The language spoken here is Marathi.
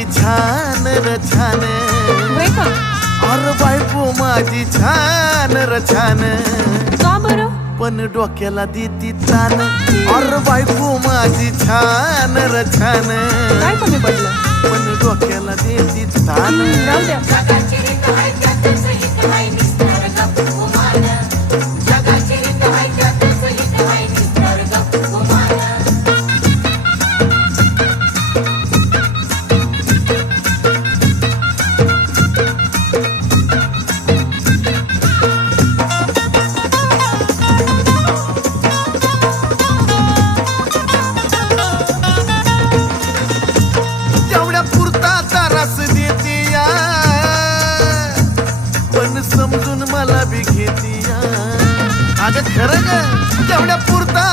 माझी छान र छान, अरे बायको माझी छान र छान, का बरं? पण डोक्याला देती तान. अरे बायको माझी छान र छान, काय कमी पडलं? पण डोक्याला देती तान. राहू द्या. तेवढ्या पुरता तारास देती या, पण समजून मला बी घेती या. अगं खरं ग, तेवढ्या पुरता